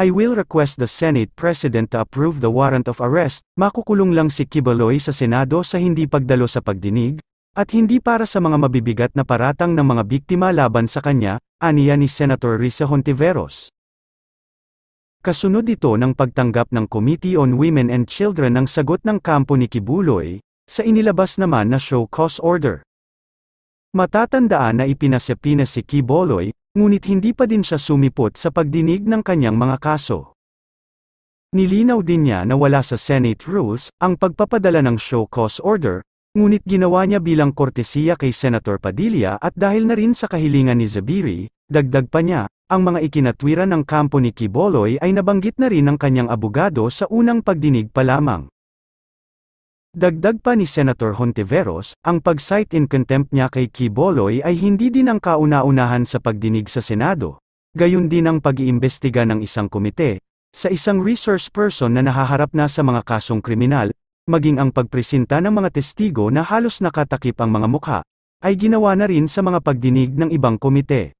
I will request the Senate President to approve the warrant of arrest. Makukulong lang si Quiboloy sa Senado sa hindi pagdalo sa pagdinig, at hindi para sa mga mabibigat na paratang ng mga biktima laban sa kanya, aniya ni Senator Risa Hontiveros. Kasunod ito ng pagtanggap ng Committee on Women and Children ng sagot ng kampo ni Quiboloy, sa inilabas naman na show cause order. Matatandaan na ipinasapina si Quiboloy, ngunit hindi pa din siya sumipot sa pagdinig ng kanyang mga kaso. Nilinaw din niya na wala sa Senate rules ang pagpapadala ng show cause order, ngunit ginawa niya bilang kortesiya kay Senator Padilla at dahil na rin sa kahilingan ni Zubiri, dagdag pa niya, ang mga ikinatwiran ng kampo ni Quiboloy ay nabanggit na rin ng kanyang abogado sa unang pagdinig pa lamang. Dagdag pa ni Senator Hontiveros, ang pag-cite in contempt niya kay Quiboloy ay hindi din ang kauna-unahan sa pagdinig sa Senado, gayon din ang pag-iimbestiga ng isang komite, sa isang resource person na nahaharap na sa mga kasong kriminal, maging ang pagpresenta ng mga testigo na halos nakatakip ang mga mukha, ay ginawa na rin sa mga pagdinig ng ibang komite.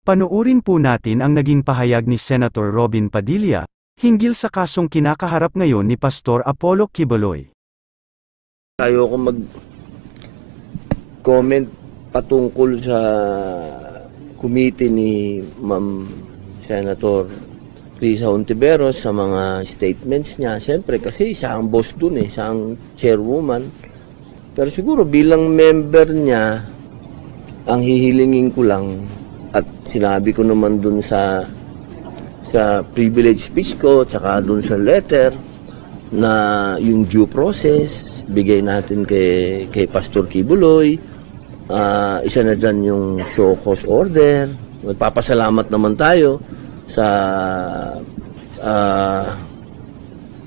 Panuurin po natin ang naging pahayag ni Senator Robin Padilla, hinggil sa kasong kinakaharap ngayon ni Pastor Apollo Quiboloy. Ayoko mag-comment patungkol sa committee ni Ma'am Senator Risa Hontiveros sa mga statements niya. Siyempre kasi siya ang boss dun siya ang chairwoman. Pero siguro bilang member niya, ang hihilingin ko lang, at sinabi ko naman dun sa privilege speech ko, tsaka dun sa letter, na yung due process, bigay natin kay Pastor Quiboloy, isa na dyan yung show cause order. Magpapasalamat naman tayo sa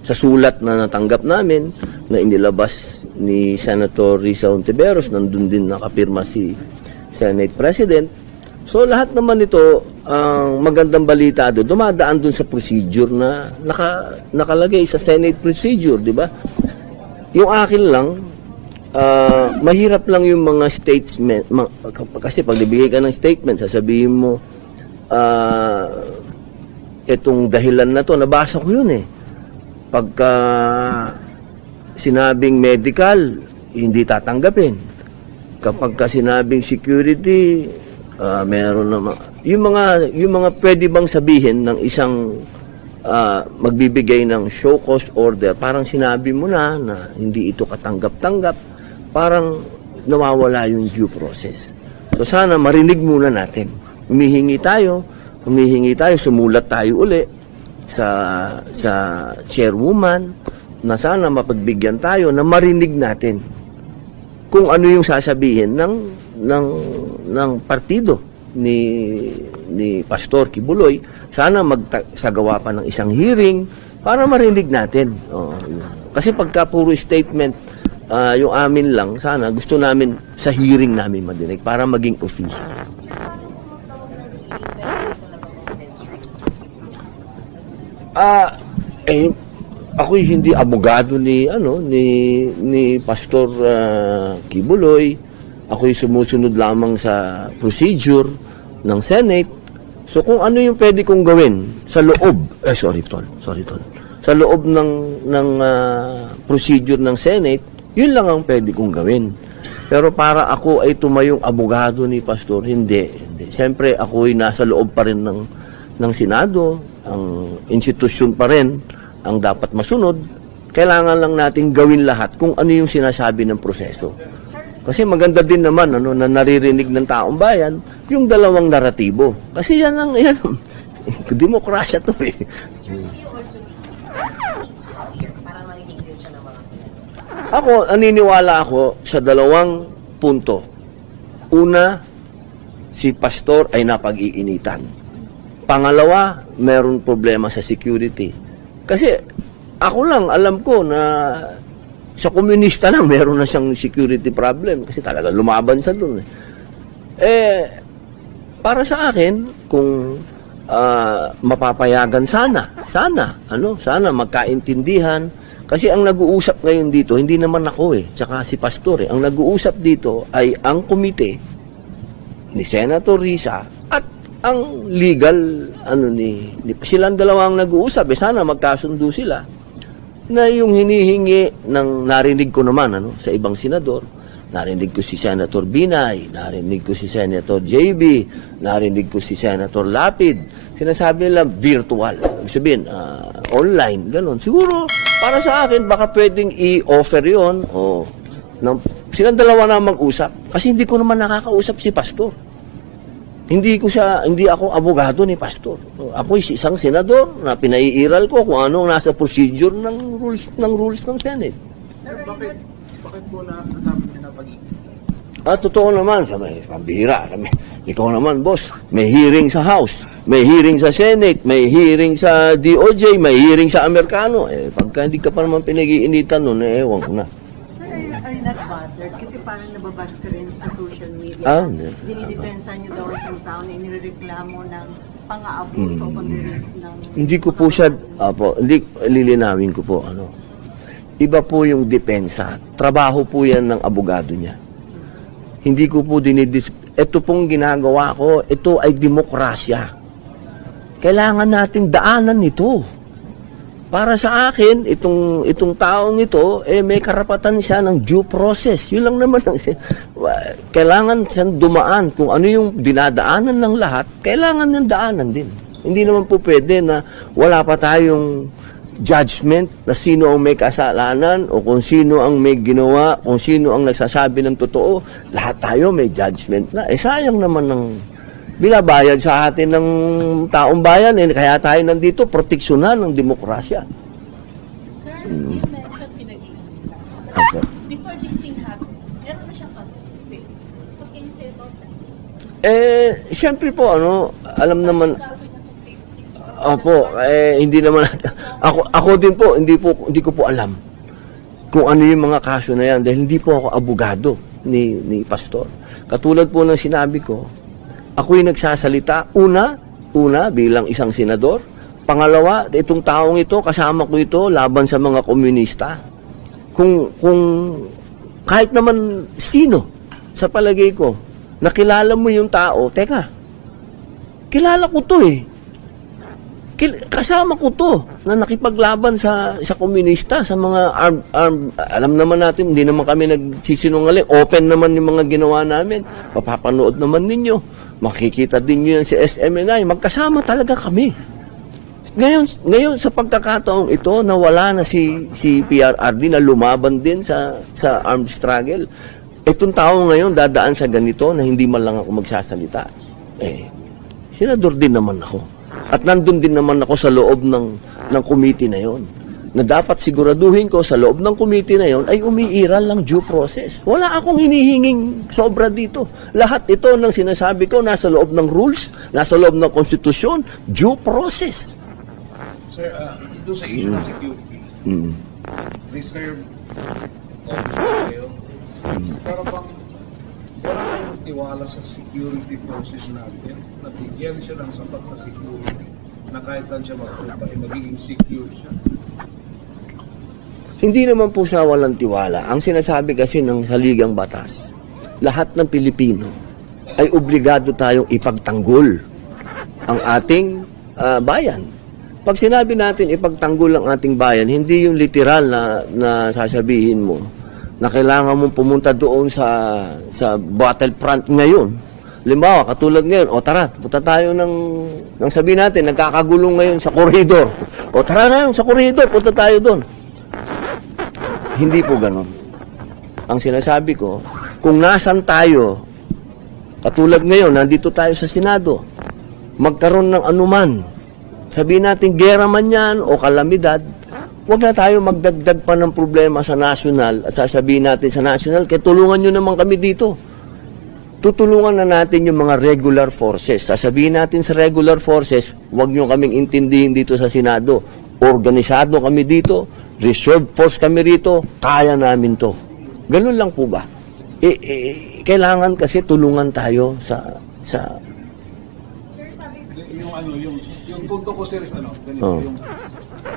sulat na natanggap namin, na inilabas ni Senator Risa Hontiveros, nandun din nakapirma si Senate President. So lahat naman ito, ang magandang balita doon, dumadaan doon sa procedure na nakalagay sa Senate procedure, di ba? Yung akin lang, mahirap lang yung mga statement, kasi pag nabigay ka ng statement, sasabihin mo, itong dahilan na to, nabasa ko yun Pagka sinabing medical, hindi tatanggapin. Kapag sinabing security, meron naman yung mga pwede bang sabihin ng isang magbibigay ng show cause order, parang sinabi mo na hindi ito katanggap-tanggap, parang nawawala yung due process. So sana marinig muna natin. Humihingi tayo, sumulat tayo uli sa chairwoman na sana mapagbigyan tayo na marinig natin kung ano yung sasabihin ng partido ni Pastor Quiboloy. Sana magsagawa pa ng isang hearing para marinig natin. Kasi pagka puro statement yung amin lang, sana gusto namin sa hearing namin madinig para maging official. Ako'y hindi abogado ni Pastor Quiboloy. Ako'y sumusunod lamang sa procedure ng Senate. So kung ano yung pwede kong gawin sa loob, sorry tol. Sa loob ng procedure ng Senate, yun lang ang pwede kong gawin. Pero para ako ay tumayong abogado ni Pastor, hindi. Siyempre ako'y nasa loob pa rin ng Senado, ang institusyon pa rin ang dapat masunod. Kailangan lang natin gawin lahat kung ano yung sinasabi ng proseso. Kasi maganda din naman na naririnig ng taong bayan yung dalawang naratibo. Kasi yan demokrasya to Ako, naniniwala ako sa dalawang punto. Una, si Pastor ay napag-iinitan. Pangalawa, meron problema sa security. Kasi ako lang, alam ko na sa komunista lang, meron na siyang security problem. Kasi talaga lumaban sa doon. Para sa akin, kung mapapayagan sana magkaintindihan. Kasi ang nag-uusap ngayon dito, hindi naman ako tsaka si Pastor Ang nag-uusap dito ay ang komite ni Senator Risa at ang legal, silang dalawang nag-uusap, sana magkasundo sila, na yung hinihingi ng narinig ko naman sa ibang senador, narinig ko si Senator Binay, narinig ko si Senator JB, narinig ko si Senator Lapid, sinasabi nila virtual, ibig sabihin, online, gano'n. Siguro, para sa akin, baka pwedeng i-offer yon o silang dalawa na mag-usap. Kasi hindi ko naman nakakausap si Pastor. Hindi ako abogado ni Pastor. Ako isang senador na pinaiiral ko kung ano ang nasa procedure ng rules ng Senate. Sir, bakit po na kasama niyo na pag-iingat? Totoo naman, pambihira. Ikaw naman, boss, may hearing sa House, may hearing sa Senate, may hearing sa DOJ, may hearing sa Amerikano. Pagka hindi ka pa naman pinag-iinitan nun, ewan ko na. Sir, are you not bothered? Kasi parang nababash ka rin sa social media. Dinidepensa niyo daw isang tao na inireklamo ng pang-aabuso ng... Hindi ko po siya, hindi lilinawin ko po, iba po yung depensa. Trabaho po yan ng abogado niya. Hindi ko po ito pong ginagawa ko, ito ay demokrasya. Kailangan nating daanan ito. Para sa akin, itong taong ito, may karapatan siya ng due process. Yun lang naman. Kailangan siyang dumaan. Kung ano yung dinadaanan ng lahat, kailangan niyang daanan din. Hindi naman po pwede na wala pa tayong judgment na sino ang may kasalanan o kung sino ang may ginawa, kung sino ang nagsasabi ng totoo. Lahat tayo may judgment na. Sayang naman ng binabayad sa atin ng taong bayan, kaya tayo nandito, proteksyonan ng demokrasya. Sir, you mentioned pinag-iingat. Before this thing happened, meron na siyang consistency. What can you say about that? Siyempre po, alam naman, Kaso niya sa states, hindi naman, ako din po, hindi ko po alam kung ano yung mga kaso na yan, dahil hindi po ako abogado ni Pastor. Katulad po ng sinabi ko, ako'y nagsasalita, una bilang isang senador, pangalawa, itong taong ito, kasama ko ito, laban sa mga komunista. Kung kahit naman sino, sa palagay ko, nakilala mo yung tao, teka, kilala ko to kasama ko to, na nakipaglaban sa komunista, sa mga alam naman natin, hindi naman kami nagsisinungaling, open naman yung mga ginawa namin, mapapanood naman ninyo. Makikita din nyo yan si SMNI. Magkasama talaga kami. Ngayon sa pagkakataong ito, nawala na si PRRD na lumaban din sa armed struggle. Itong tao ngayon dadaan sa ganito na hindi man lang ako magsasalita. Senador din naman ako. At nandun din naman ako sa loob ng committee na yon. Na dapat siguraduhin ko sa loob ng committee na yon ay umiiral ng due process. Wala akong hinihinging sobra dito. Lahat ito ng sinasabi ko nasa loob ng rules, nasa loob ng konstitusyon, due process. Sir, ito sa issue ng security, reserve officer kayo, pero bang wala kayong tiwala sa security forces natin na bigyan siya ng sapat na security na kahit saan siya magpunta ay magiging secure siya? Hindi naman po siya walang tiwala. Ang sinasabi kasi ng saligang batas, lahat ng Pilipino ay obligado tayong ipagtanggol ang ating bayan. Pag sinabi natin ipagtanggol ang ating bayan, hindi yung literal na sasabihin mo na kailangan mong pumunta doon sa battlefront ngayon. Limbawa, katulad ngayon, tara, punta tayo ng sabihin natin, nagkakagulong ngayon sa koridor. Tara ngayon sa koridor, punta tayo doon. Hindi po ganun. Ang sinasabi ko, kung nasan tayo, katulad ngayon, nandito tayo sa Senado, magkaroon ng anuman, sabihin natin, gera man yan o kalamidad, huwag na tayo magdagdag pa ng problema sa national at sasabihin natin sa national, kaya tulungan nyo naman kami dito. Tutulungan na natin yung mga regular forces. Sasabihin natin sa regular forces, huwag nyo kaming intindihin dito sa Senado. Organisado kami dito, reserve force kami rito, kaya namin to. Ganun lang po ba? Kailangan kasi tulungan tayo sa yung punto ko sir is ganito, yung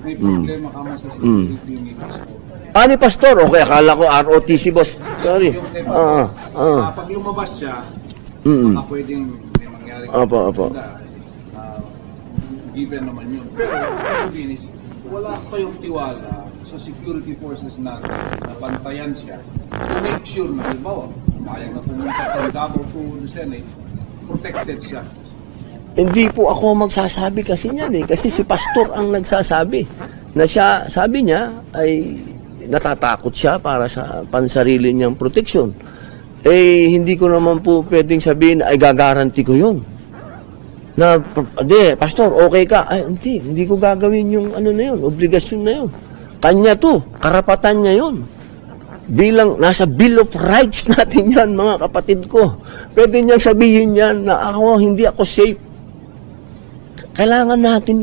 may problema ka man sa security ni Pastor. ni Pastor, okay, akala ko ROTC boss. Sorry. Pag lumabas siya, baka pwedeng may mangyari direct Opo. given naman yun. Pero, sabihin is, wala kayong tiwala sa security forces natin na bantayan siya to make sure na, halimbawa, kaya na pumunta from Davao to the Senate, protected siya. Hindi po ako magsasabi kasi niyan eh. Kasi si Pastor ang nagsasabi. Na siya, sabi niya, ay natatakot siya para sa pansarili niyang proteksyon. Eh, hindi ko naman po pwedeng sabihin ay gagaranti ko yun. Na, hindi, Pastor, okay ka. Ay, hindi ko gagawin yung ano na yun, obligasyon na yun. Kanya to, karapatan niya yun. Bilang, nasa Bill of Rights natin yan, mga kapatid ko. Pwede niyang sabihin yan na hindi ako safe. Kailangan natin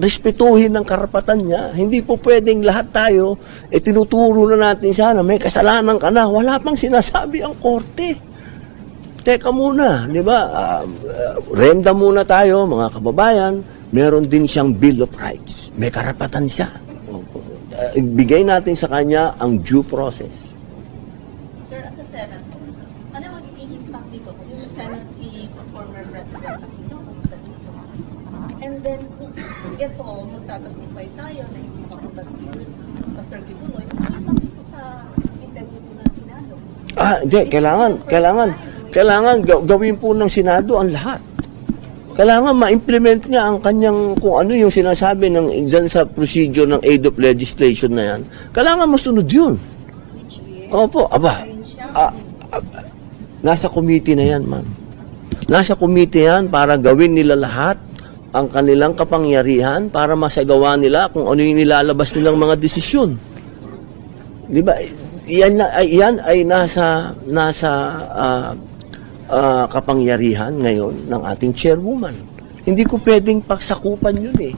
respetuhin ang karapatan niya. Hindi po pwedeng lahat tayo, tinuturo na natin siya na may kasalanan ka na. Wala pang sinasabi ang korte. Teka muna, di ba? Renda muna tayo, mga kababayan. Meron din siyang Bill of Rights. May karapatan siya. Bigay natin sa kanya ang due process. Sir, as a Senator, ano magiging impact dito? Kasi yung Senate si former President Aquino, kamusta dito? And then, ito, magtatagumpay tayo na hindi makapunta si Pastor Kibuloy. Ano impact dito sa integrity ng Senado? Hindi, kailangan gawin po ng Senado ang lahat. Kailangan ma-implement niya ang kanyang, kung ano yung sinasabi ng dyan sa procedure ng aid of legislation na yan. Kailangan masunod yun. Which is, Opo, nasa committee na yan, ma'am. Nasa committee yan para gawin nila lahat ang kanilang kapangyarihan para masagawa nila kung ano yung nilalabas nilang mga desisyon. Di ba? Yan ay nasa kapangyarihan ngayon ng ating chairwoman. Hindi ko pwedeng pagsakupan yun eh.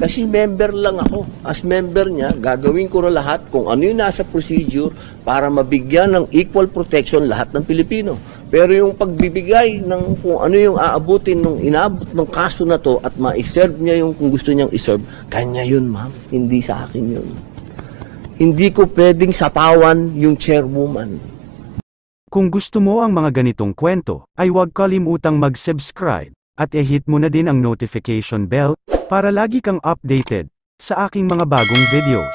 Kasi member lang ako. As member niya, gagawin ko na lahat kung ano yung nasa procedure para mabigyan ng equal protection lahat ng Pilipino. Pero yung pagbibigay ng kung ano yung aabutin nung inaabot ng kaso na to at ma-serve niya yung kung gusto niyang iserve, kanya yun, ma'am. Hindi sa akin yun. Hindi ko pwedeng sapawan yung chairwoman. Kung gusto mo ang mga ganitong kwento, ay huwag kalimutang mag-subscribe, at i-hit mo na din ang notification bell, para lagi kang updated sa aking mga bagong videos.